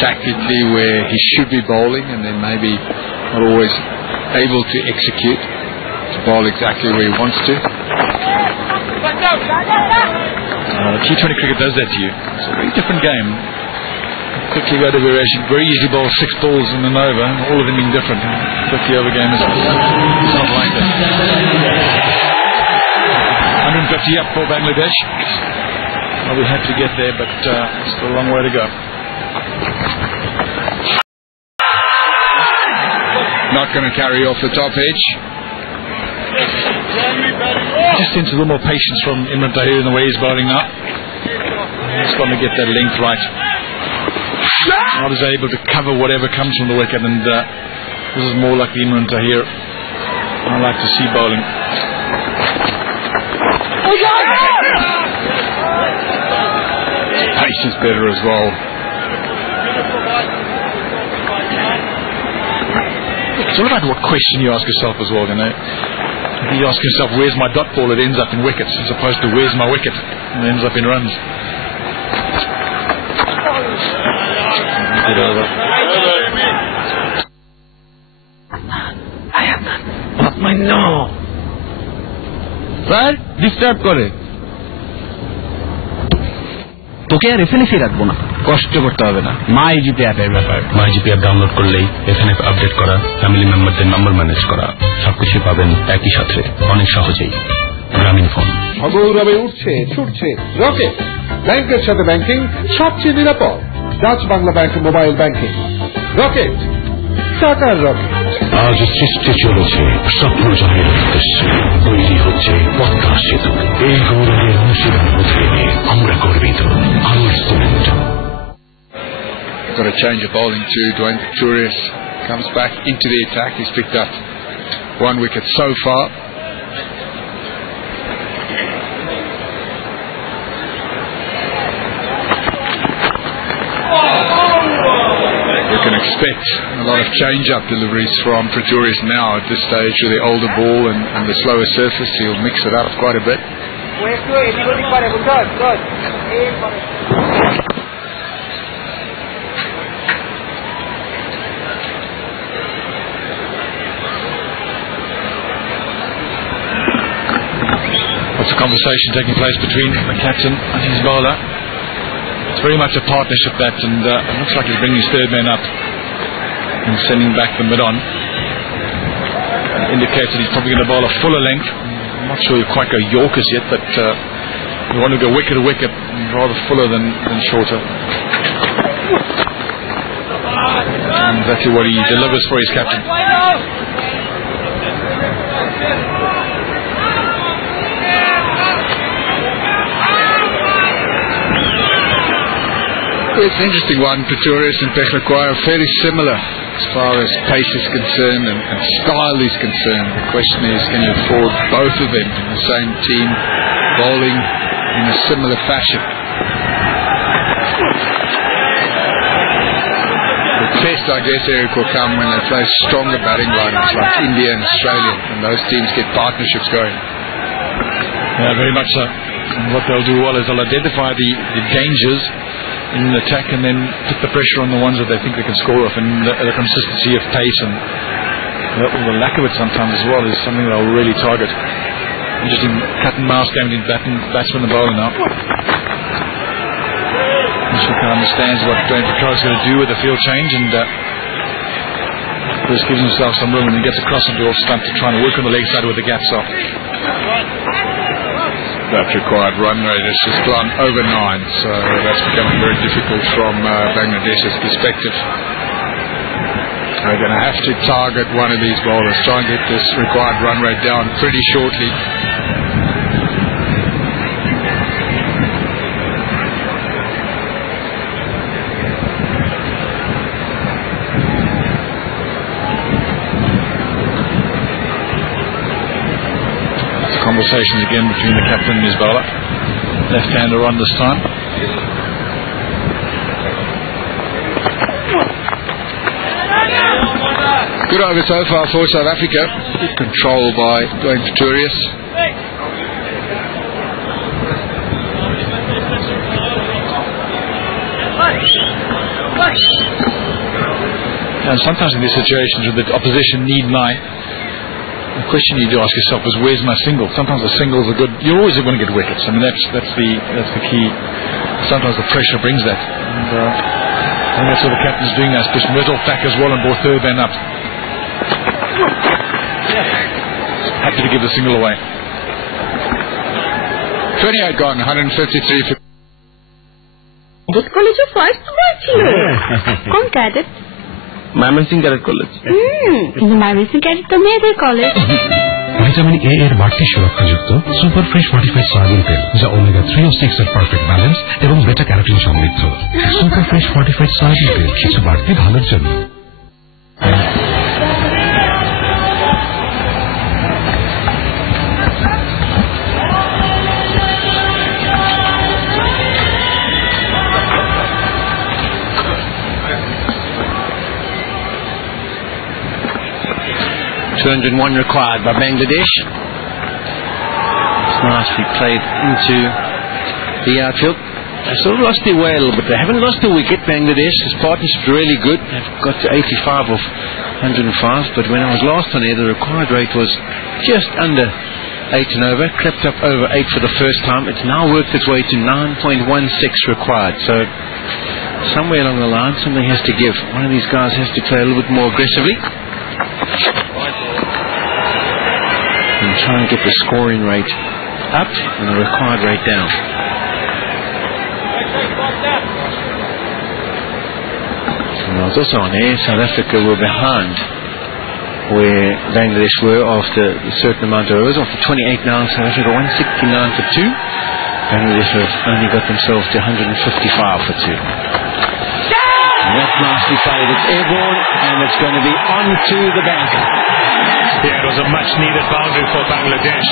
tactically where he should be bowling and then maybe not always able to execute to bowl exactly where he wants to. T20 cricket does that to you. It's a very different game. Quickly go to variation, very easily bowl 6 balls in an over, all of them being different. 50 over game is not like that. 150 up for Bangladesh. Well, we have to get there, but still a long way to go. Not going to carry off the top edge. Just sense a little more patience from Imran Tahir in the way he's bowling now. He's got to get that length right. Not as able to cover whatever comes from the wicket, and this is more like the Imran Tahir I like to see bowling. Pace is better as well. It's all about what question you ask yourself as well, you know. If you ask yourself, where's my dot ball, it ends up in wickets, as opposed to where's my wicket, and it ends up in runs. Get over. No. Sir, disturb করে তোকে আর FNF রাখবো না, কষ্ট করতে হবে না। মাই GP অ্যাপের ব্যাপার। মাই জিপি অ্যাপ ডাউনলোড করলেই এফএনএফ আপডেট করা, ফ্যামিলি মেম্বারদের নম্বর ম্যানেজ করা, সবকিছু পাবেন একই সাথে, অনেক সহজেই। গ্রামীণ ফোন। সগৌরবে উঠছে ছুটছে রকেট, ব্যাংকের সাথে ব্যাংকিং সবচেয়ে নিরাপদ। Dutch Bangla bank mobile banking. Rocket, টাকার রকেট। আজ সৃষ্টি চলেছে স্বপ্ন জয়ের উদ্দেশ্যে, তৈরি হচ্ছে পদ্মা সেতু। এই গৌরবের অংশীদার হতে আমরা গর্বিত। আমার student. Got a change of bowling too. Dwayne Victorious comes back into the attack. He's picked up 1 wicket so far. Can expect a lot of change-up deliveries from Pretorius now at this stage with the older ball and the slower surface. He'll mix it up quite a bit. What's the conversation taking place between the captain and his bowler? It's very much a partnership that, and it looks like he's bringing his third man up and sending back the mid-on. Indicates that he's probably going to bowl a fuller length. I'm not sure he'll quite go Yorkers yet, but you want to go wicket to wicket, rather fuller than shorter. And exactly what he delivers for his captain. It's an interesting one. Pretorius and Pechlaquai are fairly similar as far as pace is concerned and style is concerned. The question is, can you afford both of them in the same team bowling in a similar fashion? The test, I guess, Eric, will come when they play stronger batting lineups like India and Australia, and those teams get partnerships going. Yeah, very much so. And what they'll do well is they'll identify the dangers in an attack and then put the pressure on the ones that they think they can score off, and the consistency of pace and the lack of it sometimes as well is something they'll really target. Interesting cat and mouse game between batsman and bowler now. Ashwin understands what Dwayne Victorious is going to do with the field change, and Chris gives himself some room and he gets across into off stump to try and work on the leg side with the gaps off. That required run rate has just gone over 9, so that's becoming very difficult from Bangladesh's perspective. They're going to have to target one of these bowlers, try and get this required run rate down pretty shortly. Conversations again between the captain and his bowler. Left-hander on this time. Good over so far for South Africa. Good control by Dwayne Pretorius. And sometimes in these situations where the opposition need lie, the question you need to ask yourself is, where's my single? Sometimes the singles are good. You're always going to get wickets. I mean, that's the key. Sometimes the pressure brings that. And I think that's what the captain's doing now. He's pushed Myrtle back as well and brought third man up. Happy to give the single away. 28 gone, 153 for... What college of first ছিল কোন cadet Mymensingh cadet college কিন্তু Mymensingh cadet তো মেয়েদের college vitamin A এর বাড়তি সুরক্ষাযুক্ত super fresh fortified soybean তেল যা omega 3 ও 6 এর পারফেক্ট ব্যালেন্স এবং বেটা ক্যারোটিন সমৃদ্ধ সুপার ফ্রেশ ফর্টিফাইড সয়াবিন তেল কিছু বাড়তি ভালোর জন্য 201 required by Bangladesh. It's nicely played into the outfield. They sort of lost their way a little bit. They haven't lost a wicket, Bangladesh. This partnership's really good. They've got to 85 of 105, but when I was last on air, the required rate was just under 8 and over, crept up over 8 for the first time. It's now worked its way to 9.16 required. So somewhere along the line, something has to give. One of these guys has to play a little bit more aggressively and try and get the scoring rate up and the required rate down. And I was also on air, South Africa were behind where Bangladesh were after a certain amount of overs. After 28 now, South Africa 169 for 2. Bangladesh have only got themselves to 155 for 2. And that's nicely played. It's airborne and it's going to be on to the bank. Yeah, it was a much needed boundary for Bangladesh.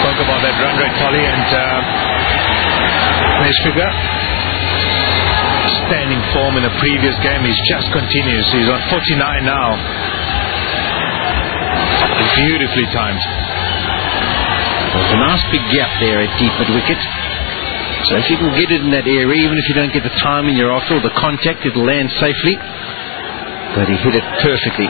Spoke about that run rate, Polly, and Mesh figure. Standing form in the previous game, he's just continues. He's on 49 now. Beautifully timed. There's a nice big gap there at deep mid wicket. So if you can get it in that area, even if you don't get the time in your after or the contact, it'll land safely. But he hit it perfectly.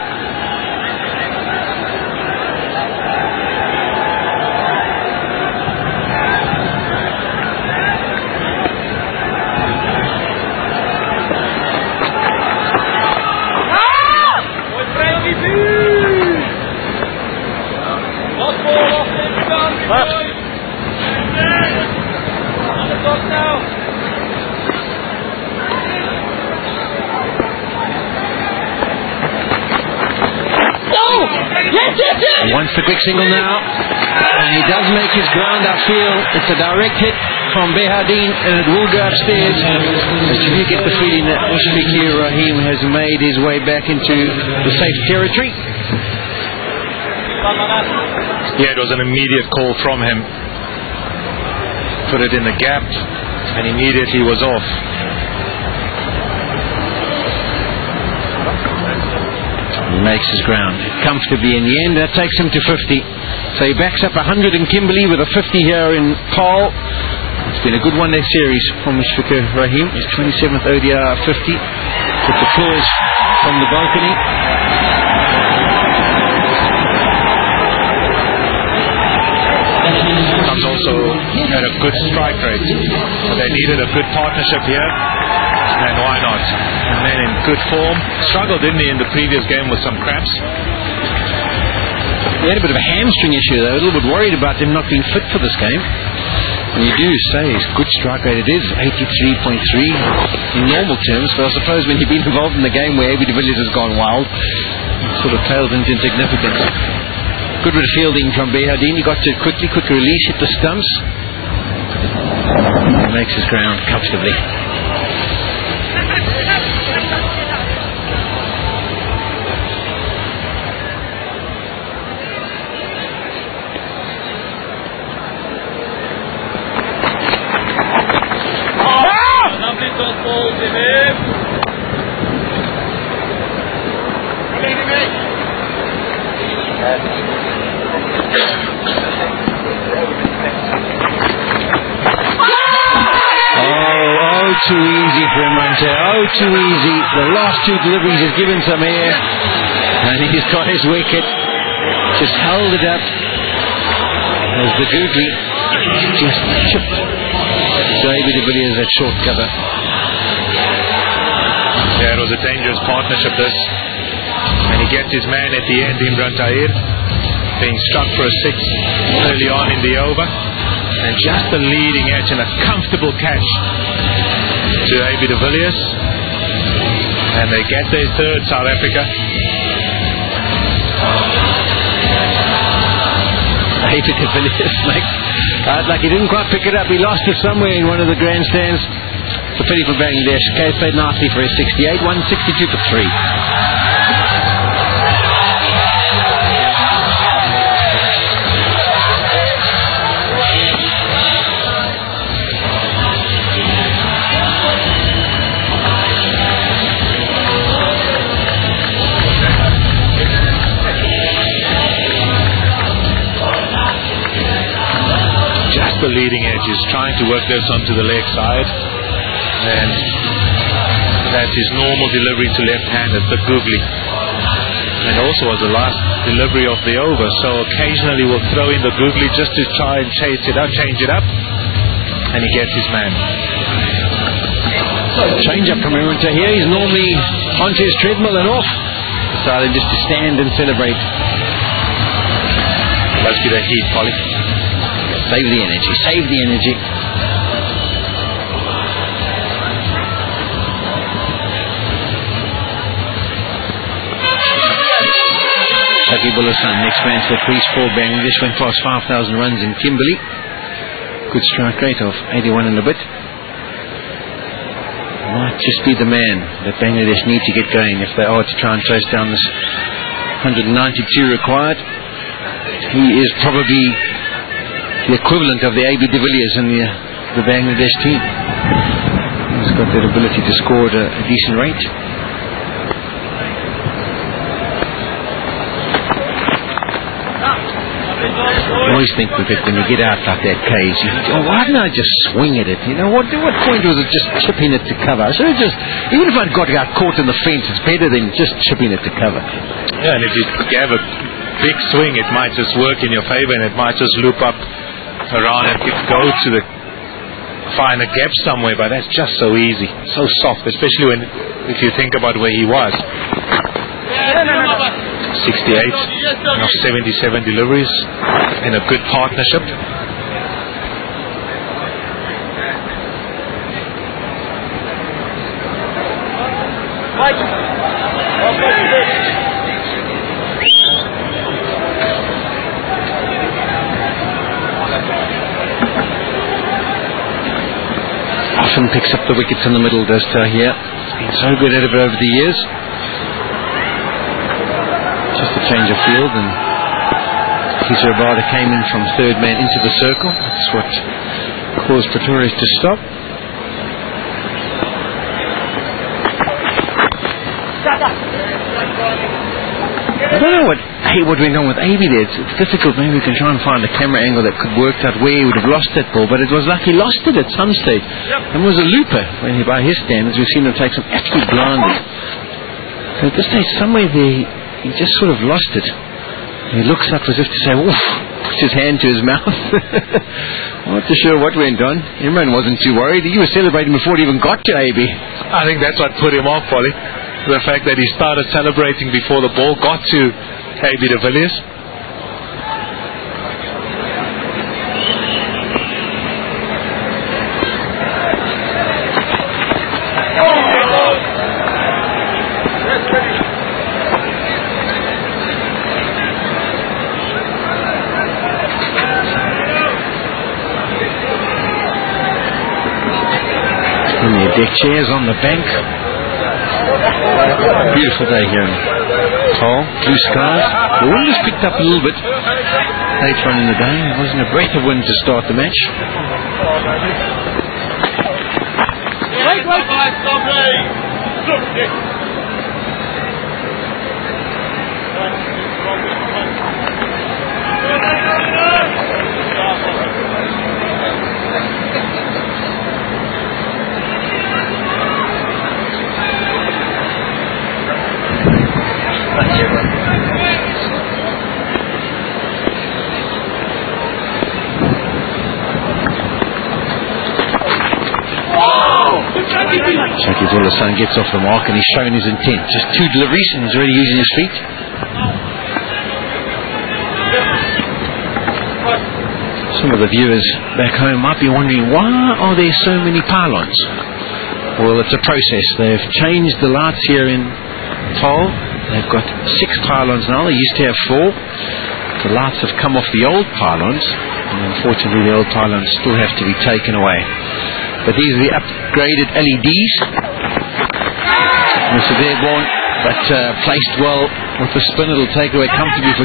Wants the quick single now, and he does make his ground. I feel it's a direct hit from Behardine, and it will go upstairs. But you do get the feeling that Mushfiqur Rahim has made his way back into the safe territory. Yeah, it was an immediate call from him. Put it in the gap, and immediately was off. He makes his ground comfortably in the end. That takes him to 50. So he backs up 100 in Kimberley with a 50 here in Paul. It's been a good one-day series from Mushfiqur Rahim. His 27th ODI 50. With the claws from the balcony. Comes also at a good strike rate. They needed a good partnership here. And why not? And then in good form. Struggled, didn't he, in the previous game with some cramps? He had a bit of a hamstring issue, though. A little bit worried about him not being fit for this game. And you do say his good strike rate, it is 83.3 in normal terms. But I suppose when you've been involved in the game where AB de Villiers has gone wild, it sort of pales into insignificance. Good bit of fielding from Behardine. He got to quick release, hit the stumps. He makes his ground comfortably. easy for him, Rante. Oh, too easy. The last two deliveries has given some air. And he's got his wicket. Just held it up. As the googly just chipped David de Villiers at short cover. Yeah, it was a dangerous partnership, this. And he gets his man at the end, Imran Tahir, being struck for a 6 early on in the over. And just a leading edge and a comfortable catch to A.B. de Villiers. And they get their third, South Africa. A.B. de Villiers like he didn't quite pick it up. He lost it somewhere in one of the grandstands. It's a pity for Bangladesh. Case played nicely for his 68, 162 for 3. The leading edge is trying to work this onto the leg side, and that's his normal delivery to left-handed, the googly, and also was the last delivery of the over, so occasionally we'll throw in the googly just to try and change it up, and he gets his man. Change up from Imran Tahir. He's normally onto his treadmill and off. Decided just to stand and celebrate. Let's get that heat, Polly. Save the energy, save the energy. Shakib ul Hasan, next man to the crease for Bangladesh, went past 5,000 runs in Kimberley. Good strike rate of 81 and a bit. Might just be the man that Bangladesh need to get going if they are to try and chase down this 192 required. He is probably the equivalent of the A.B. de Villiers in the Bangladesh team. He's got that ability to score at a decent rate. I always think with it, when you get out like that cage, you think, oh, why didn't I just swing at it? You know, what point was it just chipping it to cover? I should have just, even if I'd got caught in the fence, it's better than just chipping it to cover. Yeah, and if you have a big swing, it might just work in your favor, and it might just loop up around and go to find a gap somewhere, but that's just so easy, so soft, especially if you think about where he was. 68 of 77 deliveries in a good partnership. Often picks up the wickets in the middle, does Tahir. He's been so good at it over the years. Just a change of field, and Peter Abada came in from third man into the circle. That's what caused Pretorius to stop. I don't know what went on with A.B. there. It's difficult. Maybe we can try and find a camera angle that could work out where he would have lost that ball, but it was like he lost it at some stage. And was a looper when by his standards. We've seen him take some absolute blinders. So at this stage, somewhere there, he just sort of lost it. And he looks up as if to say, oof, puts his hand to his mouth. I'm not too sure what went on. Imran wasn't too worried. He was celebrating before he even got to A.B. I think that's what put him off, Polly. The fact that he started celebrating before the ball got to A.B. de Villiers. And the deck chairs on the bank. Beautiful day here in Hull. Blue skies. The wind has picked up a little bit later on in the day. There wasn't a breath of wind to start the match. Son gets off the mark and he's shown his intent. Just 2 deliveries and he's already using his feet. Some of the viewers back home might be wondering, why are there so many pylons? Well, it's a process. They've changed the lights here in Paarl. They've got 6 pylons now. They used to have 4. The lights have come off the old pylons, and unfortunately the old pylons still have to be taken away. But these are the upgraded LEDs. It's a dead ball, but placed well with the spin. It'll take away comfortably for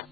2.